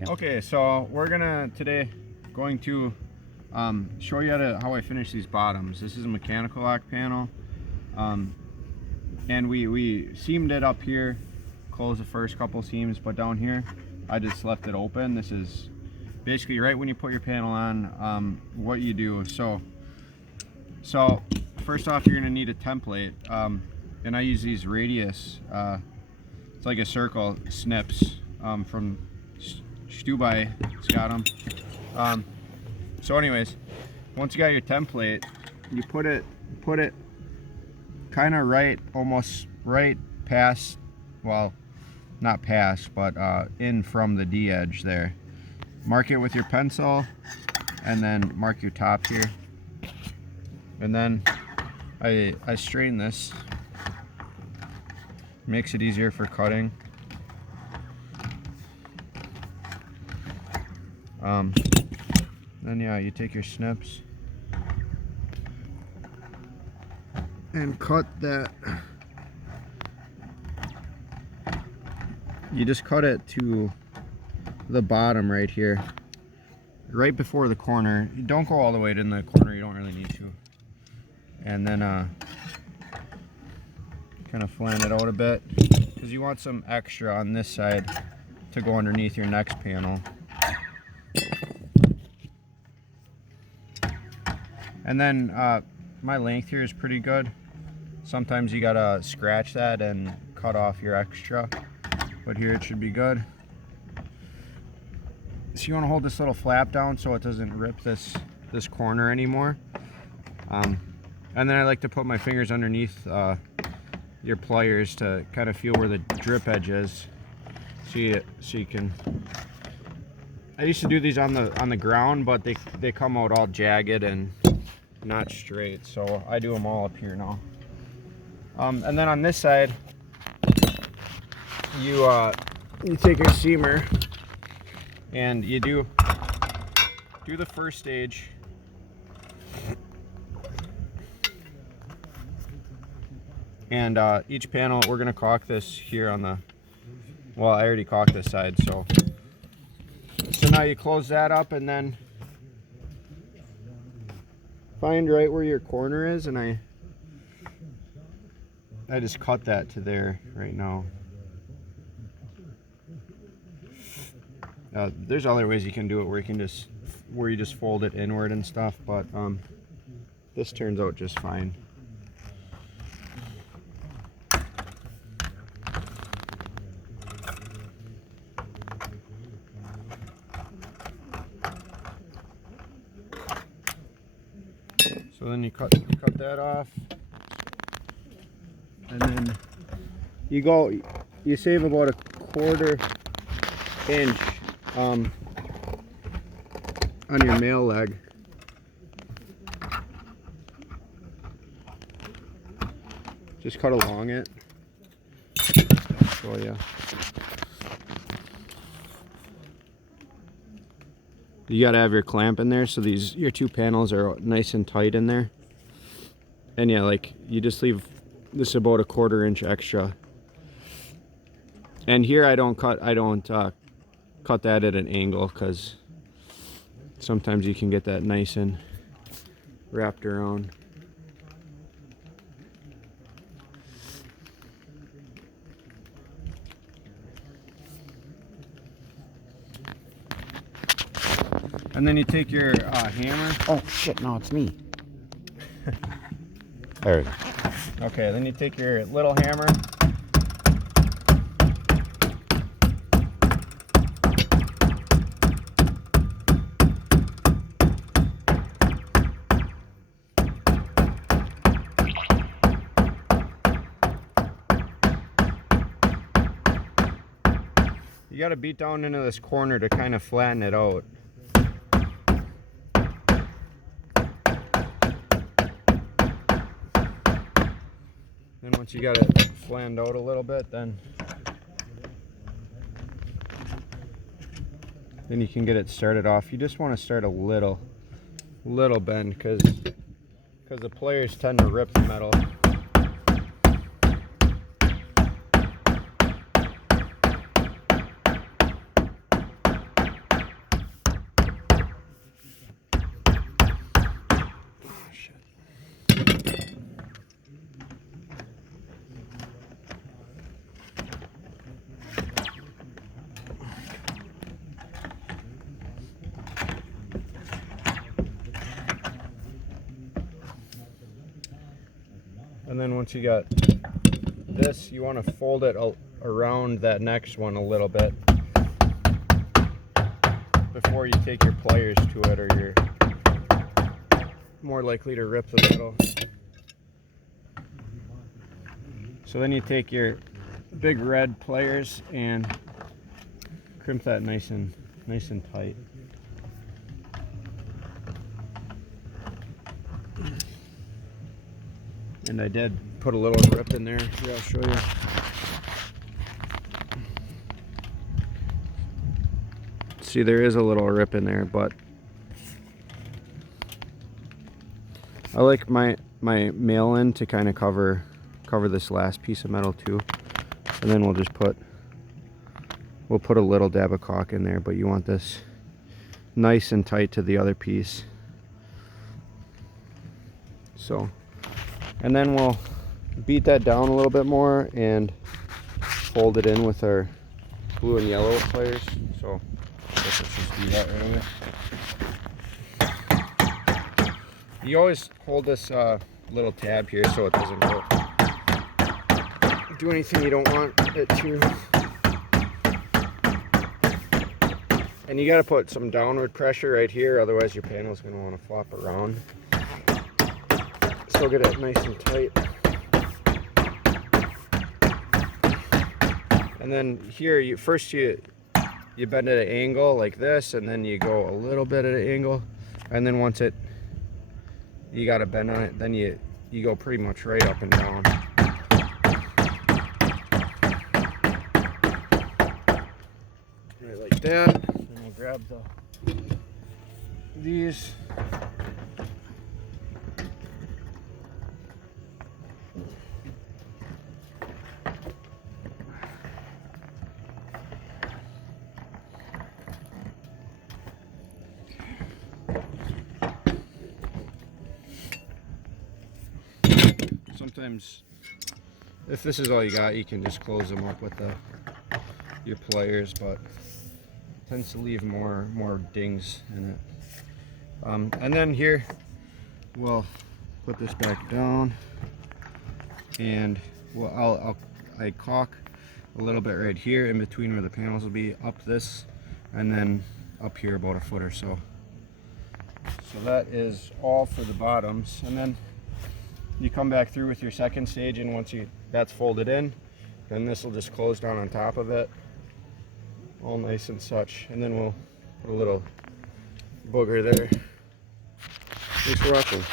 Yeah. Okay, so we're gonna today going to show you how I finish these bottoms. This is a mechanical lock panel, and we seamed it up here, closed the first couple seams, but down here I just left it open. This is basically right when you put your panel on, what you do. So first off, you're gonna need a template, and I use these radius. It's like a circle snips from Stubai. It's got them. So anyways, once you got your template, you put it kind of right, almost right past, well, not past, but in from the D edge there. Mark it with your pencil, and then mark your top here. And then I straighten this. Makes it easier for cutting. Then yeah, you take your snips and cut that. You just cut it to the bottom right here, right before the corner. You don't go all the way in the corner, you don't really need to. And then kind of flatten it out a bit, because you want some extra on this side to go underneath your next panel. And then my length here is pretty good. Sometimes you gotta scratch that and cut off your extra, but here it should be good. So you want to hold this little flap down so it doesn't rip this corner anymore. And then I like to put my fingers underneath your pliers to kind of feel where the drip edge is. So you can. I used to do these on the ground, but they come out all jagged and not straight, so I do them all up here now. And then on this side, you take your seamer and you do the first stage. And each panel, we're gonna caulk this here on the, well, I already caulked this side, so now you close that up and then find right where your corner is, and I just cut that to there right now. There's other ways you can do it where you just fold it inward and stuff, but this turns out just fine. So then you cut that off, and then you save about a 1/4 inch on your male leg. Just cut along it. I'll show you. You gotta have your clamp in there so your two panels are nice and tight in there. And yeah, like you just leave this about a 1/4 inch extra. And here I don't cut that at an angle, because sometimes you can get that nice and wrapped around. And then you take your hammer. Oh shit! No, it's me. There we go. Okay, then you take your little hammer. You got to beat down into this corner to kind of flatten it out. Then once you got it flattened out a little bit, then you can get it started off. You just want to start a little bend, because the pliers tend to rip the metal. And then once you got this, you want to fold it around that next one a little bit before you take your pliers to it, or you're more likely to rip the metal. So then you take your big red pliers and crimp that nice and tight. And I did put a little rip in there. Here, I'll show you. See, there is a little rip in there, but I like my mail in to kind of cover this last piece of metal too. And then we'll put a little dab of caulk in there, but you want this nice and tight to the other piece. So, and then we'll beat that down a little bit more and fold it in with our blue and yellow pliers. So I guess let's just do that right away. You always hold this little tab here so it doesn't do anything you don't want it to. And you got to put some downward pressure right here, otherwise your panel's going to want to flop around. Still get it nice and tight. And then here, you bend at an angle like this, and then you go a little bit at an angle, and then once you got to bend on it, then you go pretty much right up and down. Right like that. Then we'll grab these. Sometimes, if this is all you got, you can just close them up with your pliers, but it tends to leave more dings in it. And then here, we'll put this back down, and I caulk a little bit right here in between where the panels will be, up this, and then up here about a foot or so. So that is all for the bottoms, and then you come back through with your second stage, and once that's folded in, then this will just close down on top of it, all nice and such. And then we'll put a little booger there. Thanks for watching.